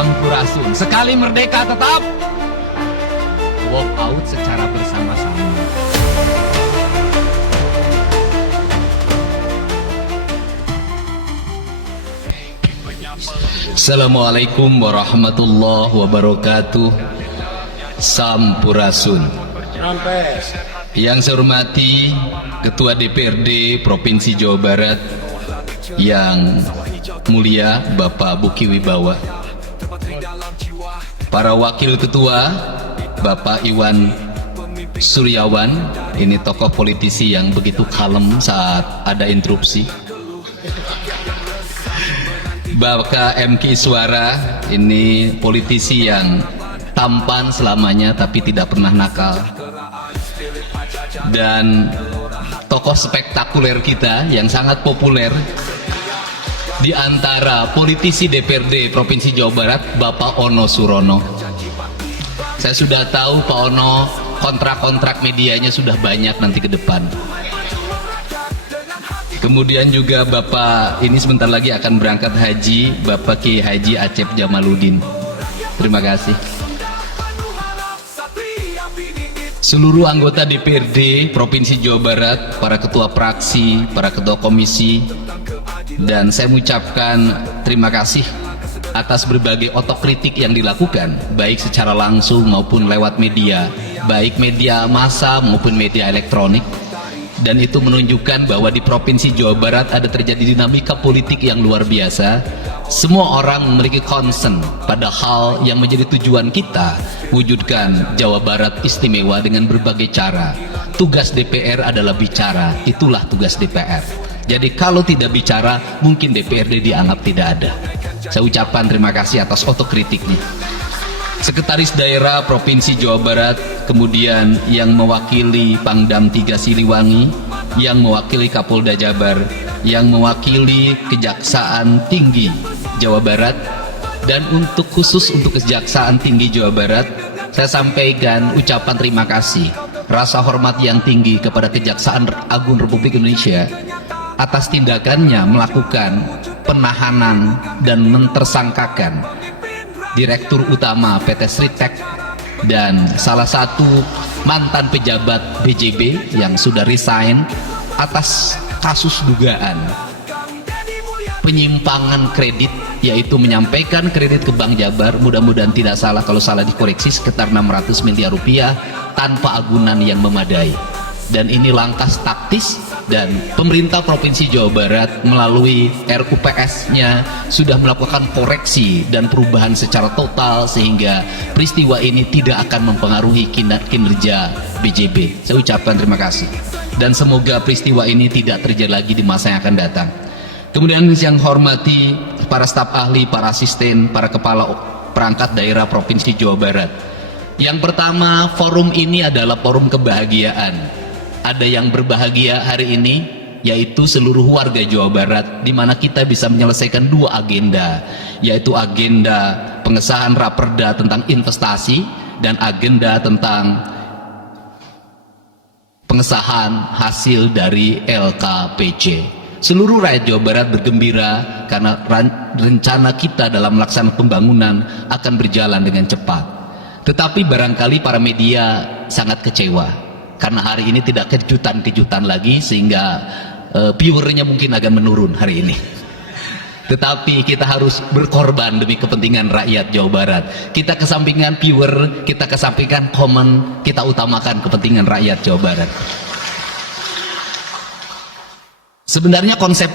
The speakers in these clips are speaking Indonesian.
Sampurasun. Sekali merdeka tetap walk out secara bersama-sama. Assalamualaikum warahmatullahi wabarakatuh. Sampurasun. Yang saya hormati Ketua DPRD Provinsi Jawa Barat yang mulia Bapak Buki Wibawa, para wakil ketua Bapak Iwan Suryawan, ini tokoh politisi yang begitu kalem saat ada interupsi, Bapak MK Suara, ini politisi yang tampan selamanya tapi tidak pernah nakal, dan tokoh spektakuler kita yang sangat populer di antara politisi DPRD Provinsi Jawa Barat, Bapak Ono Surono. Saya sudah tahu Pak Ono kontrak-kontrak medianya sudah banyak nanti ke depan. Kemudian juga Bapak ini sebentar lagi akan berangkat haji, Bapak Ki Haji Acep Jamaludin. Terima kasih. Seluruh anggota DPRD Provinsi Jawa Barat, para ketua fraksi, para ketua komisi, dan saya mengucapkan terima kasih atas berbagai otokritik yang dilakukan, baik secara langsung maupun lewat media, baik media massa maupun media elektronik. Dan itu menunjukkan bahwa di Provinsi Jawa Barat ada terjadi dinamika politik yang luar biasa. Semua orang memiliki concern pada hal yang menjadi tujuan kita, wujudkan Jawa Barat istimewa dengan berbagai cara. Tugas DPR adalah bicara, itulah tugas DPR. Jadi kalau tidak bicara, mungkin DPRD dianggap tidak ada. Saya ucapkan terima kasih atas otokritiknya. Sekretaris Daerah Provinsi Jawa Barat, kemudian yang mewakili Pangdam 3 Siliwangi, yang mewakili Kapolda Jabar, yang mewakili Kejaksaan Tinggi Jawa Barat, dan untuk khusus untuk Kejaksaan Tinggi Jawa Barat, saya sampaikan ucapan terima kasih, rasa hormat yang tinggi kepada Kejaksaan Agung Republik Indonesia atas tindakannya melakukan penahanan dan mentersangkakan Direktur Utama PT Sritek dan salah satu mantan pejabat BJB yang sudah resign atas kasus dugaan penyimpangan kredit, yaitu menyampaikan kredit ke Bank Jabar, mudah-mudahan tidak salah, kalau salah dikoreksi, sekitar 600 miliar rupiah tanpa agunan yang memadai. Dan ini langkah taktis, dan pemerintah Provinsi Jawa Barat melalui RUPS-nya sudah melakukan koreksi dan perubahan secara total sehingga peristiwa ini tidak akan mempengaruhi kinerja BJB. Saya ucapkan terima kasih dan semoga peristiwa ini tidak terjadi lagi di masa yang akan datang. Kemudian yang hormati para staf ahli, para asisten, para kepala perangkat daerah Provinsi Jawa Barat. Yang pertama, forum ini adalah forum kebahagiaan. Ada yang berbahagia hari ini, yaitu seluruh warga Jawa Barat, di mana kita bisa menyelesaikan dua agenda, yaitu agenda pengesahan raperda tentang investasi dan agenda tentang pengesahan hasil dari LKPJ. Seluruh rakyat Jawa Barat bergembira karena rencana kita dalam melaksanakan pembangunan akan berjalan dengan cepat. Tetapi barangkali para media sangat kecewa karena hari ini tidak kejutan-kejutan lagi, sehingga viewernya mungkin akan menurun hari ini. Tetapi kita harus berkorban demi kepentingan rakyat Jawa Barat. Kita kesampingkan viewer, kita kesampingkan komen, kita utamakan kepentingan rakyat Jawa Barat. Sebenarnya konsep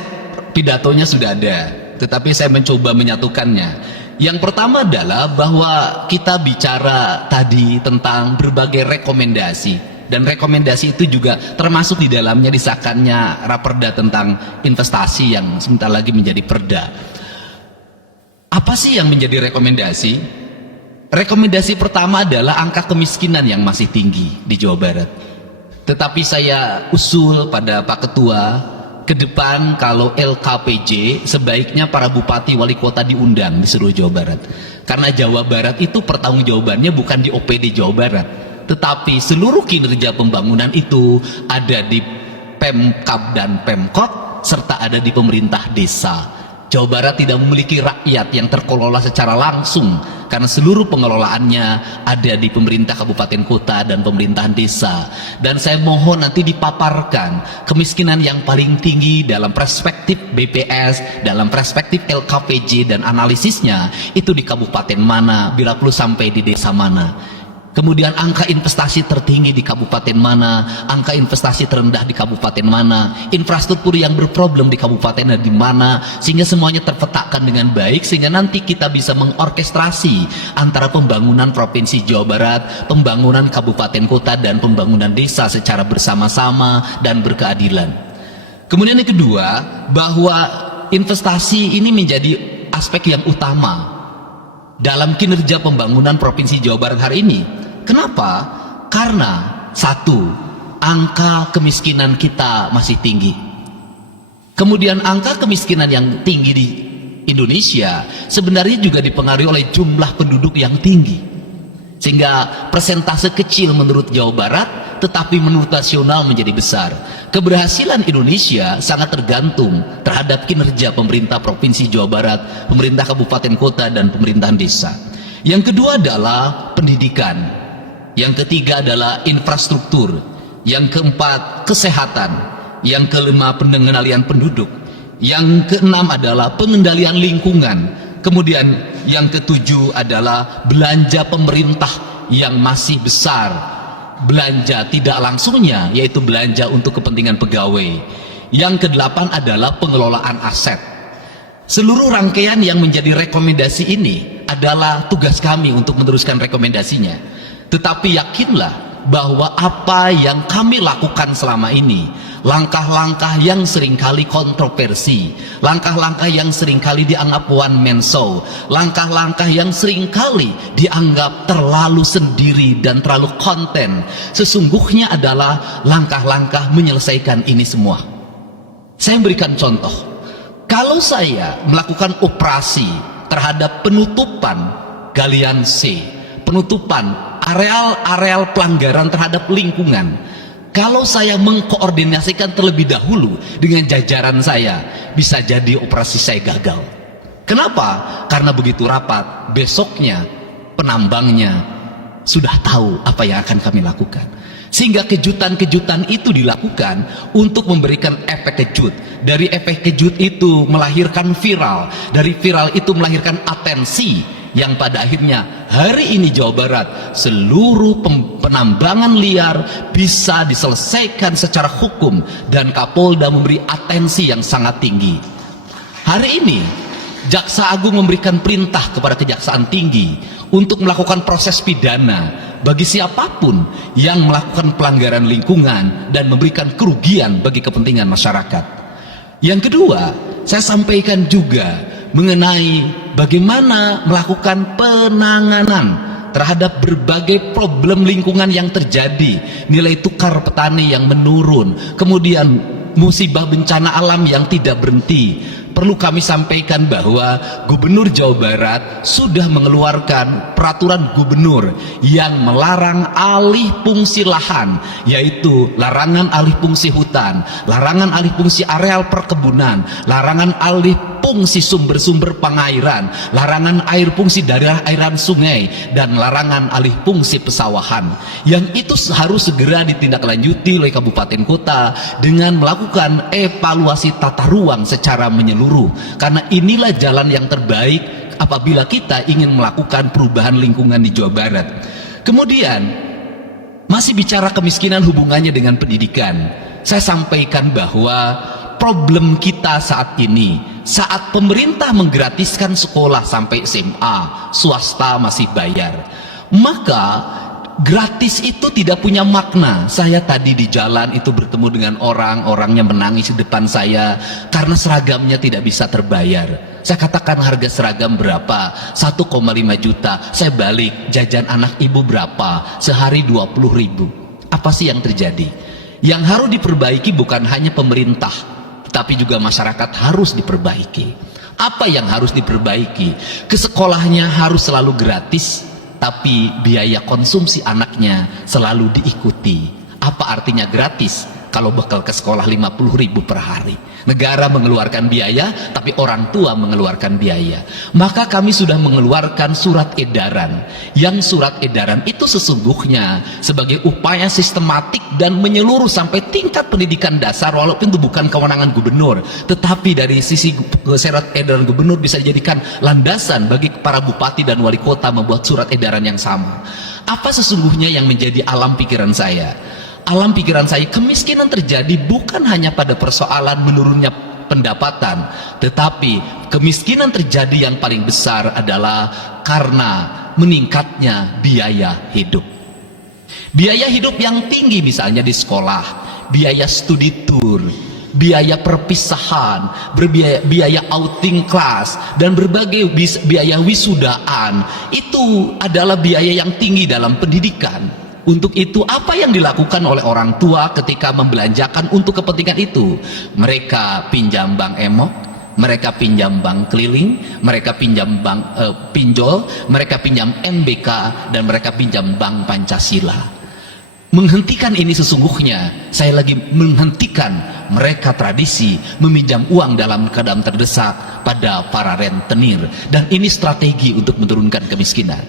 pidatonya sudah ada, tetapi saya mencoba menyatukannya. Yang pertama adalah bahwa kita bicara tadi tentang berbagai rekomendasi, dan rekomendasi itu juga termasuk di dalamnya disahkannya raperda tentang investasi yang sebentar lagi menjadi perda. Apa sih yang menjadi rekomendasi? Rekomendasi pertama adalah angka kemiskinan yang masih tinggi di Jawa Barat. Tetapi saya usul pada Pak Ketua, ke depan kalau LKPJ sebaiknya para bupati wali kota diundang di seluruh Jawa Barat. Karena Jawa Barat itu pertanggungjawabannya bukan di OPD Jawa Barat, tetapi seluruh kinerja pembangunan itu ada di Pemkab dan Pemkot, serta ada di pemerintah desa. Jawa Barat tidak memiliki rakyat yang terkelola secara langsung karena seluruh pengelolaannya ada di pemerintah kabupaten kota dan pemerintahan desa. Dan saya mohon nanti dipaparkan kemiskinan yang paling tinggi dalam perspektif BPS, dalam perspektif LKPJ dan analisisnya itu di kabupaten mana, bila perlu sampai di desa mana. Kemudian angka investasi tertinggi di kabupaten mana, angka investasi terendah di kabupaten mana, infrastruktur yang berproblem di kabupaten di mana, sehingga semuanya terpetakan dengan baik, sehingga nanti kita bisa mengorkestrasi antara pembangunan Provinsi Jawa Barat, pembangunan kabupaten kota, dan pembangunan desa secara bersama-sama dan berkeadilan. Kemudian yang kedua, bahwa investasi ini menjadi aspek yang utama dalam kinerja pembangunan Provinsi Jawa Barat hari ini. Kenapa? Karena satu, angka kemiskinan kita masih tinggi. Kemudian angka kemiskinan yang tinggi di Indonesia sebenarnya juga dipengaruhi oleh jumlah penduduk yang tinggi, sehingga persentase kecil menurut Jawa Barat tetapi menurut nasional menjadi besar. Keberhasilan Indonesia sangat tergantung terhadap kinerja pemerintah Provinsi Jawa Barat, pemerintah kabupaten kota, dan pemerintahan desa. Yang kedua adalah pendidikan. Yang ketiga adalah infrastruktur. Yang keempat, kesehatan. Yang kelima, pengendalian penduduk. Yang keenam adalah pengendalian lingkungan. Kemudian yang ketujuh adalah belanja pemerintah yang masih besar. Belanja tidak langsungnya, yaitu belanja untuk kepentingan pegawai. Yang kedelapan adalah pengelolaan aset. Seluruh rangkaian yang menjadi rekomendasi ini adalah tugas kami untuk meneruskan rekomendasinya. Tetapi yakinlah bahwa apa yang kami lakukan selama ini, langkah-langkah yang seringkali kontroversi, langkah-langkah yang seringkali dianggap one man show, langkah-langkah yang seringkali dianggap terlalu sendiri dan terlalu konten, sesungguhnya adalah langkah-langkah menyelesaikan ini semua. Saya memberikan contoh. Kalau saya melakukan operasi terhadap penutupan galian C, penutupan areal-areal pelanggaran terhadap lingkungan, kalau saya mengkoordinasikan terlebih dahulu dengan jajaran saya, bisa jadi operasi saya gagal. Kenapa? Karena begitu rapat, besoknya penambangnya sudah tahu apa yang akan kami lakukan. Sehingga kejutan-kejutan itu dilakukan untuk memberikan efek kejut. Dari efek kejut itu melahirkan viral. Dari viral itu melahirkan atensi, yang pada akhirnya hari ini Jawa Barat seluruh penambangan liar bisa diselesaikan secara hukum dan Kapolda memberi atensi yang sangat tinggi. Hari ini Jaksa Agung memberikan perintah kepada Kejaksaan Tinggi untuk melakukan proses pidana bagi siapapun yang melakukan pelanggaran lingkungan dan memberikan kerugian bagi kepentingan masyarakat. Yang kedua, saya sampaikan juga mengenai bagaimana melakukan penanganan terhadap berbagai problem lingkungan yang terjadi, nilai tukar petani yang menurun, kemudian musibah bencana alam yang tidak berhenti. Perlu kami sampaikan bahwa Gubernur Jawa Barat sudah mengeluarkan peraturan gubernur yang melarang alih fungsi lahan, yaitu larangan alih fungsi hutan, larangan alih fungsi areal perkebunan, larangan alih fungsi sumber-sumber pengairan, larangan air fungsi dari airan sungai, dan larangan alih fungsi pesawahan. Yang itu harus segera ditindaklanjuti oleh kabupaten kota dengan melakukan evaluasi tata ruang secara menyeluruh, karena inilah jalan yang terbaik apabila kita ingin melakukan perubahan lingkungan di Jawa Barat. Kemudian masih bicara kemiskinan hubungannya dengan pendidikan, saya sampaikan bahwa problem kita saat ini, saat pemerintah menggratiskan sekolah sampai SMA, swasta masih bayar, maka gratis itu tidak punya makna. Saya tadi di jalan itu bertemu dengan orangnya menangis di depan saya karena seragamnya tidak bisa terbayar. Saya katakan, harga seragam berapa? 1,5 juta. Saya balik, jajan anak ibu berapa? Sehari 20.000. Apa sih yang terjadi? Yang harus diperbaiki bukan hanya pemerintah, tapi juga masyarakat harus diperbaiki. Apa yang harus diperbaiki? Ke sekolahnya harus selalu gratis, tapi biaya konsumsi anaknya selalu diikuti. Apa artinya gratis? kalau bekal ke sekolah 50.000 per hari. Negara mengeluarkan biaya, tapi orang tua mengeluarkan biaya. Maka kami sudah mengeluarkan surat edaran. Yang surat edaran itu sesungguhnya sebagai upaya sistematik dan menyeluruh sampai tingkat pendidikan dasar, walaupun itu bukan kewenangan gubernur, tetapi dari sisi surat edaran gubernur bisa dijadikan landasan bagi para bupati dan wali kota membuat surat edaran yang sama. Apa sesungguhnya yang menjadi alam pikiran saya? Alam pikiran saya, kemiskinan terjadi bukan hanya pada persoalan menurunnya pendapatan, tetapi kemiskinan terjadi yang paling besar adalah karena meningkatnya biaya hidup. Biaya hidup yang tinggi misalnya di sekolah, biaya studi tour, biaya perpisahan, biaya outing kelas, dan berbagai biaya wisudaan, itu adalah biaya yang tinggi dalam pendidikan. Untuk itu apa yang dilakukan oleh orang tua ketika membelanjakan untuk kepentingan itu? Mereka pinjam bank emok, mereka pinjam bank keliling, mereka pinjam bank pinjol, mereka pinjam MBK, dan mereka pinjam bank Pancasila. Menghentikan ini sesungguhnya, saya lagi menghentikan mereka tradisi meminjam uang dalam keadaan terdesak pada para rentenir, dan ini strategi untuk menurunkan kemiskinan.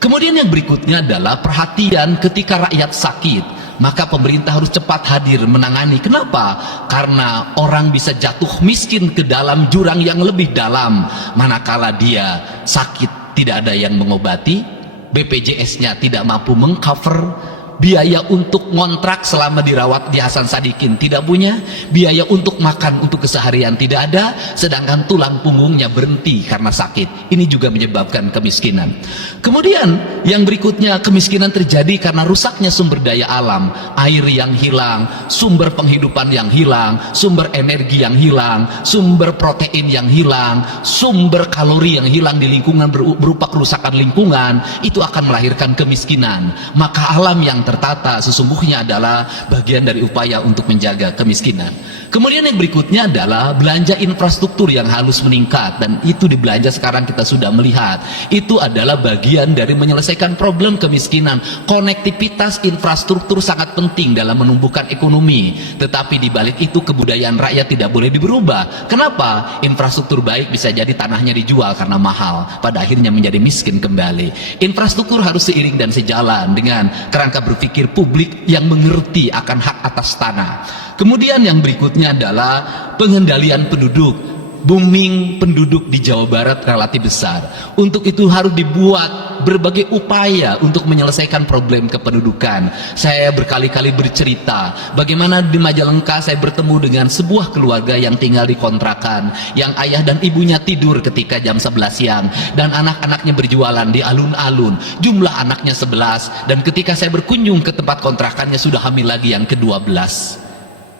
Kemudian yang berikutnya adalah perhatian ketika rakyat sakit, maka pemerintah harus cepat hadir menangani. Kenapa? Karena orang bisa jatuh miskin ke dalam jurang yang lebih dalam manakala dia sakit, tidak ada yang mengobati, BPJS-nya tidak mampu mengcover, biaya untuk ngontrak selama dirawat di Hasan Sadikin tidak punya, biaya untuk makan untuk keseharian tidak ada, sedangkan tulang punggungnya berhenti karena sakit. Ini juga menyebabkan kemiskinan. Kemudian yang berikutnya, kemiskinan terjadi karena rusaknya sumber daya alam, air yang hilang, sumber penghidupan yang hilang, sumber energi yang hilang, sumber protein yang hilang, sumber kalori yang hilang di lingkungan berupa kerusakan lingkungan, itu akan melahirkan kemiskinan. Maka alam yang tertata sesungguhnya adalah bagian dari upaya untuk menjaga kemiskinan. Kemudian yang berikutnya adalah belanja infrastruktur yang harus meningkat, dan itu dibelanja sekarang kita sudah melihat. Itu adalah bagian dari menyelesaikan problem kemiskinan. Konektivitas infrastruktur sangat penting dalam menumbuhkan ekonomi, tetapi di balik itu kebudayaan rakyat tidak boleh berubah. Kenapa? Infrastruktur baik bisa jadi tanahnya dijual karena mahal, pada akhirnya menjadi miskin kembali. Infrastruktur harus seiring dan sejalan dengan kerangka berpikir publik yang mengerti akan hak atas tanah. Kemudian yang berikutnya adalah pengendalian penduduk. Booming penduduk di Jawa Barat relatif besar. Untuk itu harus dibuat berbagai upaya untuk menyelesaikan problem kependudukan. Saya berkali-kali bercerita bagaimana di Majalengka saya bertemu dengan sebuah keluarga yang tinggal di kontrakan, yang ayah dan ibunya tidur ketika jam 11 siang, dan anak-anaknya berjualan di alun-alun. Jumlah anaknya 11, dan ketika saya berkunjung ke tempat kontrakannya sudah hamil lagi yang ke-12.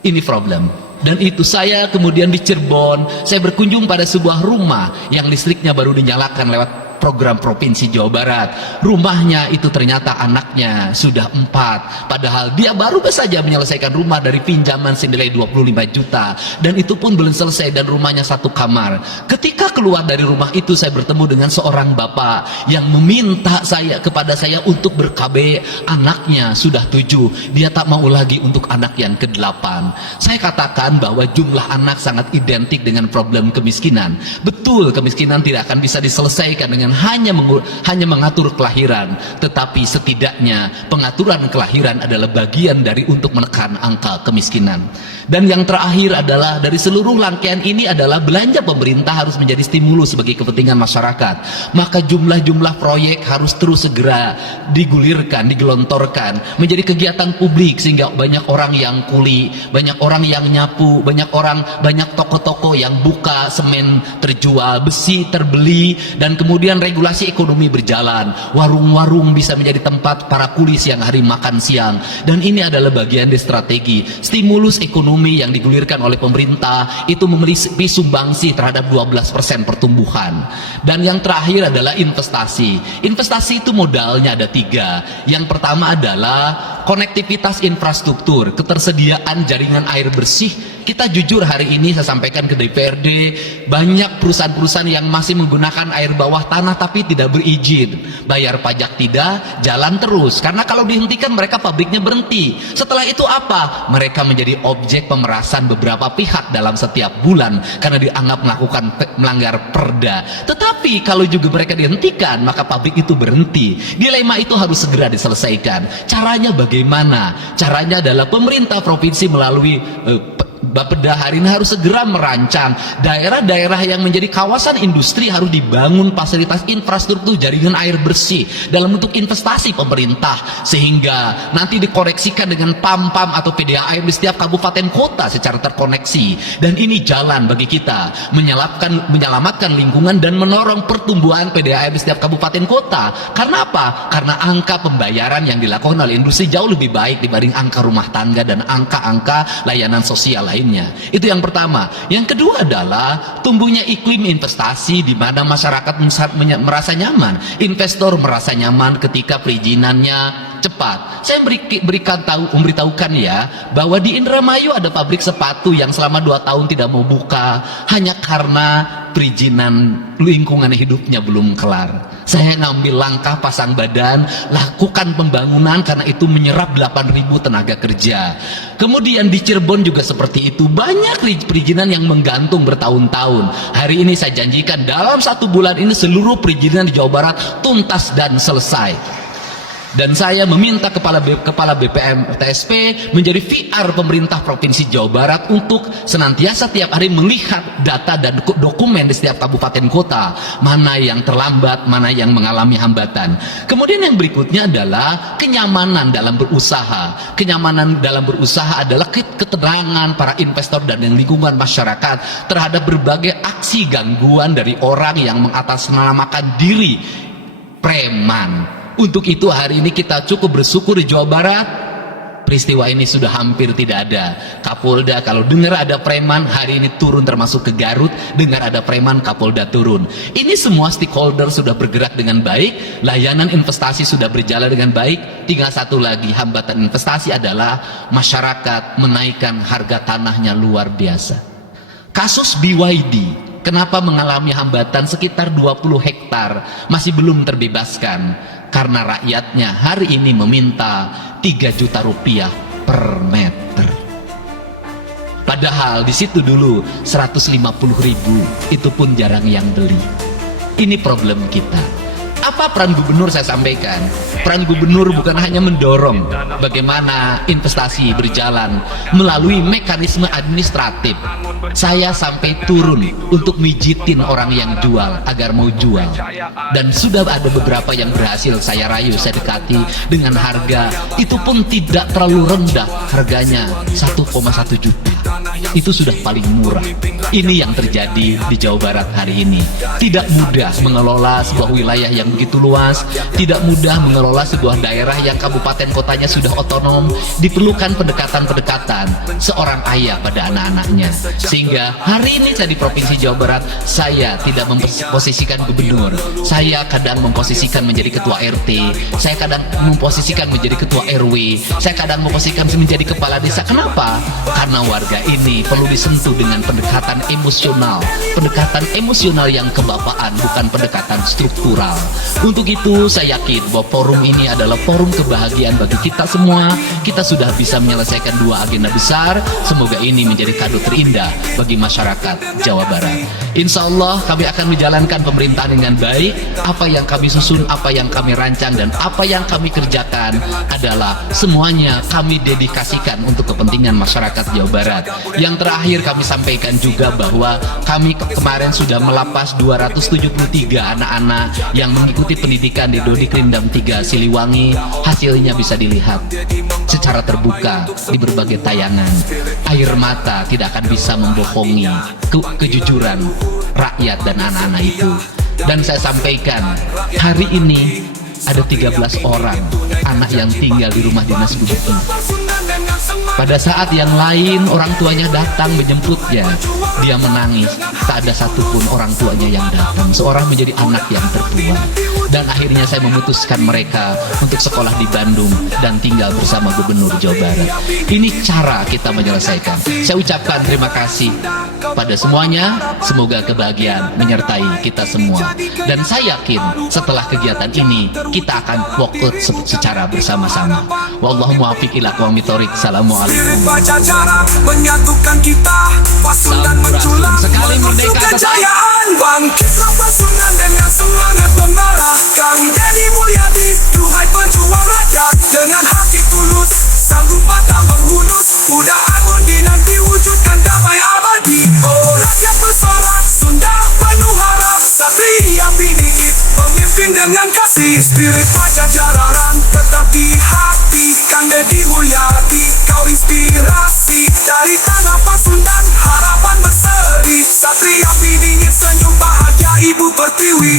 Ini problem. Dan itu saya kemudian di Cirebon, saya berkunjung pada sebuah rumah yang listriknya baru dinyalakan lewat program Provinsi Jawa Barat. Rumahnya itu ternyata anaknya sudah 4, padahal dia baru saja menyelesaikan rumah dari pinjaman senilai 25 juta, dan itu pun belum selesai, dan rumahnya 1 kamar. Ketika keluar dari rumah itu, saya bertemu dengan seorang bapak yang meminta kepada saya untuk ber-KB. Anaknya sudah 7, dia tak mau lagi untuk anak yang ke-8. Saya katakan bahwa jumlah anak sangat identik dengan problem kemiskinan. Betul, kemiskinan tidak akan bisa diselesaikan dengan hanya mengatur kelahiran, tetapi setidaknya pengaturan kelahiran adalah bagian dari untuk menekan angka kemiskinan. Dan yang terakhir adalah dari seluruh rangkaian ini adalah belanja pemerintah harus menjadi stimulus bagi kepentingan masyarakat. Maka jumlah-jumlah proyek harus terus segera digulirkan, digelontorkan menjadi kegiatan publik, sehingga banyak orang yang kuli, banyak orang yang nyapu, banyak toko-toko yang buka, semen terjual, besi terbeli, dan kemudian regulasi ekonomi berjalan. Warung-warung bisa menjadi tempat para kuli siang hari makan siang, dan ini adalah bagian dari strategi stimulus ekonomi ekonomi yang digulirkan oleh pemerintah itu memiliki sumbangsi terhadap 12% pertumbuhan. Dan yang terakhir adalah investasi. Investasi itu modalnya ada 3. Yang pertama adalah konektivitas infrastruktur, ketersediaan jaringan air bersih. Kita jujur hari ini saya sampaikan ke DPRD, banyak perusahaan-perusahaan yang masih menggunakan air bawah tanah tapi tidak berizin. Bayar pajak tidak, jalan terus. Karena kalau dihentikan mereka pabriknya berhenti. Setelah itu apa? Mereka menjadi objek pemerasan beberapa pihak dalam setiap bulan karena dianggap melanggar perda. Tetapi kalau juga mereka dihentikan, maka pabrik itu berhenti. Dilema itu harus segera diselesaikan. Caranya bagaimana? Caranya adalah pemerintah provinsi melalui Bapeda hari ini harus segera merancang daerah-daerah yang menjadi kawasan industri, harus dibangun fasilitas infrastruktur jaringan air bersih dalam bentuk investasi pemerintah, sehingga nanti dikoreksikan dengan PAM-PAM atau PDA air di setiap kabupaten kota secara terkoneksi. Dan ini jalan bagi kita menyelamatkan lingkungan dan mendorong pertumbuhan PDA air di setiap kabupaten kota. Karena apa? Karena angka pembayaran yang dilakukan oleh industri jauh lebih baik dibanding angka rumah tangga dan angka-angka layanan sosial lainnya. Itu yang pertama. Yang kedua adalah tumbuhnya iklim investasi di mana masyarakat merasa nyaman, investor merasa nyaman ketika perizinannya cepat. Saya memberitahukan ya bahwa di Indramayu ada pabrik sepatu yang selama 2 tahun tidak mau buka hanya karena perizinan lingkungan hidupnya belum kelar. Saya ngambil langkah pasang badan, lakukan pembangunan karena itu menyerap 8.000 tenaga kerja. Kemudian di Cirebon juga seperti itu, banyak perizinan yang menggantung bertahun-tahun. Hari ini saya janjikan dalam 1 bulan ini seluruh perizinan di Jawa Barat tuntas dan selesai. Dan saya meminta kepala BPM TSP menjadi VR pemerintah Provinsi Jawa Barat untuk senantiasa tiap hari melihat data dan dokumen di setiap kabupaten kota, mana yang terlambat, mana yang mengalami hambatan. Kemudian yang berikutnya adalah kenyamanan dalam berusaha. Kenyamanan dalam berusaha adalah keterangan para investor dan lingkungan masyarakat terhadap berbagai aksi gangguan dari orang yang mengatasnamakan diri preman. Untuk itu hari ini kita cukup bersyukur di Jawa Barat, peristiwa ini sudah hampir tidak ada. Kapolda kalau dengar ada preman hari ini turun, termasuk ke Garut, dengar ada preman Kapolda turun. Ini semua stakeholder sudah bergerak dengan baik, layanan investasi sudah berjalan dengan baik. Tinggal satu lagi hambatan investasi adalah masyarakat menaikkan harga tanahnya luar biasa. Kasus BYD kenapa mengalami hambatan sekitar 20 hektar masih belum terbebaskan? Karena rakyatnya hari ini meminta 3 juta rupiah per meter. Padahal di situ dulu 150.000, itu pun jarang yang beli. Ini problem kita. Apa peran gubernur saya sampaikan? Peran gubernur bukan hanya mendorong bagaimana investasi berjalan melalui mekanisme administratif. Saya sampai turun untuk mijitin orang yang jual agar mau jual. Dan sudah ada beberapa yang berhasil saya rayu, saya dekati dengan harga itu pun tidak terlalu rendah, harganya 1,1 juta. Itu sudah paling murah. Ini yang terjadi di Jawa Barat hari ini. Tidak mudah mengelola sebuah wilayah yang begitu luas, tidak mudah mengelola sebuah daerah yang kabupaten kotanya sudah otonom. Diperlukan pendekatan-pendekatan seorang ayah pada anak-anaknya. Sehingga hari ini saya di Provinsi Jawa Barat, saya tidak memposisikan gubernur. Saya kadang memposisikan menjadi ketua RT, saya kadang memposisikan menjadi ketua RW, saya kadang memposisikan menjadi kepala desa. Kenapa? Karena warga ini perlu disentuh dengan pendekatan emosional yang kebapaan, bukan pendekatan struktural. Untuk itu saya yakin bahwa forum ini adalah forum kebahagiaan bagi kita semua. Kita sudah bisa menyelesaikan 2 agenda besar. Semoga ini menjadi kado terindah bagi masyarakat Jawa Barat. Insya Allah kami akan menjalankan pemerintahan dengan baik. Apa yang kami susun, apa yang kami rancang, dan apa yang kami kerjakan adalah semuanya kami dedikasikan untuk kepentingan masyarakat Jawa Barat. Yang terakhir kami sampaikan juga bahwa kami kemarin sudah melapas 273 anak-anak yang mengikuti pendidikan di Dodi Krindam 3 Siliwangi. Hasilnya bisa dilihat secara terbuka di berbagai tayangan. Air mata tidak akan bisa membohongi kejujuran rakyat dan anak-anak itu. Dan saya sampaikan, hari ini ada 13 orang anak yang tinggal di rumah dinas gubernur. Pada saat yang lain orang tuanya datang menjemputnya, dia menangis. Tak ada satupun orang tuanya yang datang. Seorang menjadi anak yang terbuang. Dan akhirnya saya memutuskan mereka untuk sekolah di Bandung dan tinggal bersama Gubernur Jawa Barat. Ini cara kita menyelesaikan. Saya ucapkan terima kasih pada semuanya. Semoga kebahagiaan menyertai kita semua. Dan saya yakin setelah kegiatan ini kita akan fokus secara bersama-sama. Wallahu muwaffiq ila aqwamit thoriq. Assalamualaikum. Spirit Pajajaran menyatukan kita, Pasundan menculang menuju kejayaan. Bangkitlah Pasundan dengan semangat membara. Kami Dedi Mulyadi, duhai pejuang rakyat, dengan hati tulus sanggup patah menghunus. Udaan undi nanti wujudkan damai abadi. Oh rakyat bersorak, Sunda penuh harap. Satria Piningit pemimpin dengan kasih. Spirit Pajajaran tetap di hati. Kang Dedi Mulyadi, kau inspirasi. Dari tanah Pasundan harapan berseri. Satria Piningit senyum bahagia Ibu Pertiwi.